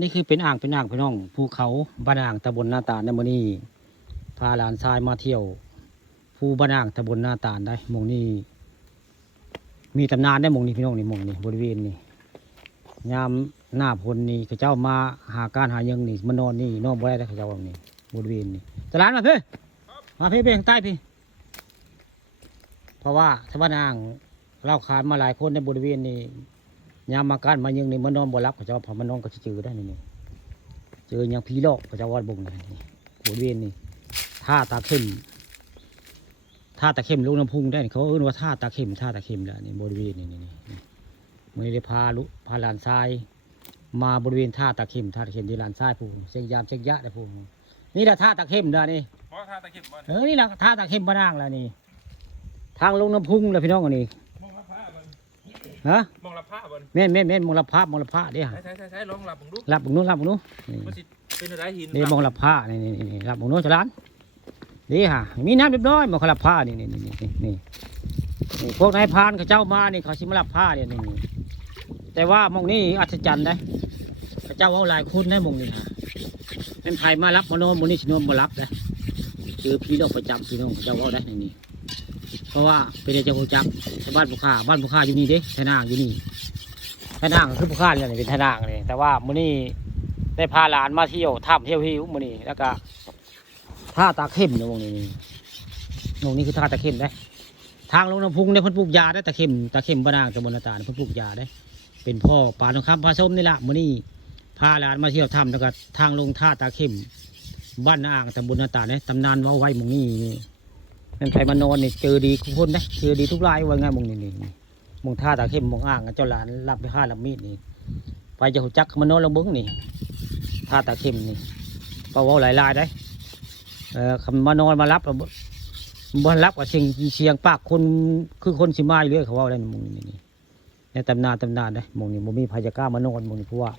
นี่คือเป็นอ่างพี่น้องภูเขาบ้านอ่างตำบลนาตาลในมื้อนี้พาหลานชายมาเที่ยวภูบ้านอ่างตำบลนาตาลได้หม่องนี้มีตำนานได้หม่องนี้พี่น้องนี่หม่องนี้บริเวณนี้ยามหน้าฝนนี่เขาเจ้ามาหาการหายังนี่มานอนนี่นอนบ่ได้เขาเจ้าว่านี่บริเวณนี้ตลาดมาเพ่มาเพ่ไปทางใต้พี่เพราะว่าชาวบ้านอ่างเล่าขานมาหลายคนในบริเวณนี้ยามมาการมายังนี่มานอนบ่รับเขาเจ้าพอมานอนก็จะเจอได้นี่เจออย่างผีหลอกเขาเจ้าวัดบงนี่บริเวณนี้ท่าตาเข้มลูกน้ำพุงได้เขาเรียกว่าท่าตาเข้มแล้วนี่บริเวณนี่ไม่ได้พาหลานทรายมาบริเวณท่าตาเข้มที่หลานทรายพูเชียงยามเชียงยะได้พูนี่แหละท่าตาเข้มด้านนี่ท่าตะเข็บบ้านนี่แหละท่าตาเข้มบ้านอ่างแล้วนี่ทางลงน้ำพุงแล้วพี่น้องอันนี้มองละผ้าบ้านฮะมองละผ้าบ้านแม่นมองละผ้าเดี๋ยวใช่ลองหลับผมดู หลับนู้นมันสิเป็นอะไรหินนี่มองละผ้านี่หลับนู้นจะร้านนี่ฮะมีน้ำเรียบร้อยมองละผ้านี่พวกนายพรานเขาเจ้ามานี่เขาชิมละผ้าเนี่ยนี่แต่ว่ามองนี่อัศจรรย์ได้เขาเจ้าเอาหลายคนได้มองนี่ฮะเป็นไทยมารับมานอนมองนี่ชินวนมารับได้คือพี่น้องประจำพี่น้องเขาเจ้าเอาได้นี่เพราะว่าเป็นเจ้าหัวจักบ้านผู้ข้าอยู่นี่เด้ทนางอยู่นี่ทนางก็คือผู้ข้าเนี่ยเป็นทนางเลยแต่ว่ามื้อนี้ได้พาหลานมาเที่ยวถ้ำเที่ยวหิวมื้อนี้แล้วก็ท่าตาเข้มนะวงนี้คือท่าตาเข้มได้ทางลงน้ำพุงได้เพิ่นปลูกยาได้ตาเข้มบ้านนางตำบลนาตาลเพิ่นปลูกยาได้เป็นพ่อป่าทองคำพาชมนี่แหละมื้อนี้พาหลานมาเที่ยวถ้ำแล้วก็ทางลงท่าตาเข้มบ้านนางตำบลนาตาลได้ตำนานว่าไว้หมู่นี้นั่นใครมานอนนี่เจอดีทุกคนนะเจอดีทุกรายว่าไงมองนี่มองท่าตาเข้มมองอ่างเจ้าหลานรับไปฆ่ารับมีดนี่ไปจะหัวจักมานอนลงบึ้งนี่ท่าตาเข้มนี่เป่าหลายลายได้คำมานอนมารับบ่รับกับเสียงปากคนคือคนสิมาอยู่เรื่อยเขาว่าอะไรมองนี่ในตำนานได้มองนี่บ่มีพายากล้ามานอนมองนี่เพราะว่า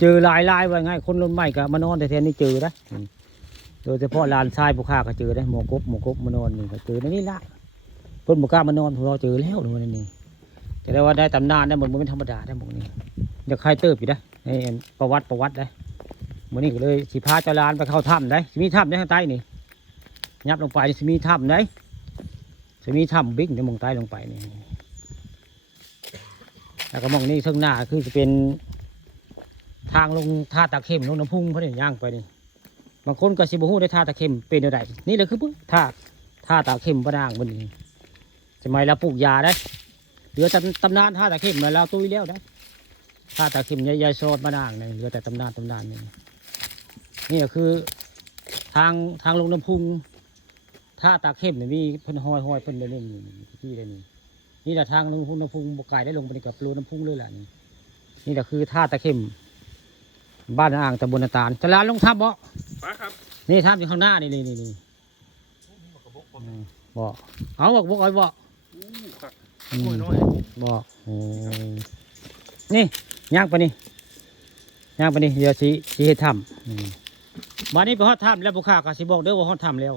เจอหลายว่าไงคนรุ่นใหม่ก็มานอนแต่แทนนี่เจอนะโดยเฉพาะลานทรายผู้ข้าก็เจอได้หมอกบมานอนนี่ก็เจอในนี่ละเพิ่นบุกล้ามานอนพวกเราเจอแล้วดูนี่จะได้ว่าได้ตำนานได้หมดมันเป็นธรรมดาได้หมดนี่เดี๋ยวใครเติบอยู่ได้ในประวัติได้วันนี้ก็เลยสิพาเจ้าลานไปเข้าถ้ำได้มีถ้ำในข้างใต้นี่ยับลงไปสิมีถ้ำได้สิมีถ้ำบิ๊กในมองใต้ลงไปนี่แล้วก็มองนี่ข้างหน้าคือจะเป็นทางลงท่าตาเข้มลงน้ำพุ่งเพราะเนี่ยย่างไปนี่บางคนก็สิบหูได้ท่าตาเข้มเป็นอะไรนี่เลยคือท่าตาเข้มบ้านอ่างบนนี้สมัยเราปลูกยาได้เหลือแต่ตำนานท่าตาเข้มมาเราตุ้ยแล้วได้ท่าตาเข้มยายโซดบ้านอ่างเนี่ยเหลือแต่ตำนานนี่ก็คือทางลงน้ำพุงท่าตาเข้มเนี่ยมีเพิ่นห้อยเพิ่นเลยที่เลยนี่แหละทางลงน้ำพุงบกไก่ได้ลงไปกับรูน้ำพุงเลยแหละนี่แหละคือท่าตาเข้มบ้านอ่างตำบลนาตาลจะลานลงทับบ่ครับนี่ทับอยู่ข้างหน้านี่บ่เอาบอกไอ้บ่บ่นี่ย่างไปนี่เดี๋ยวสิให้ทำบ้านนี้ไปฮอดถ้ำแล้วผู้ข้าก็สิบอกเด้อว่าฮอดถ้ำแล้ว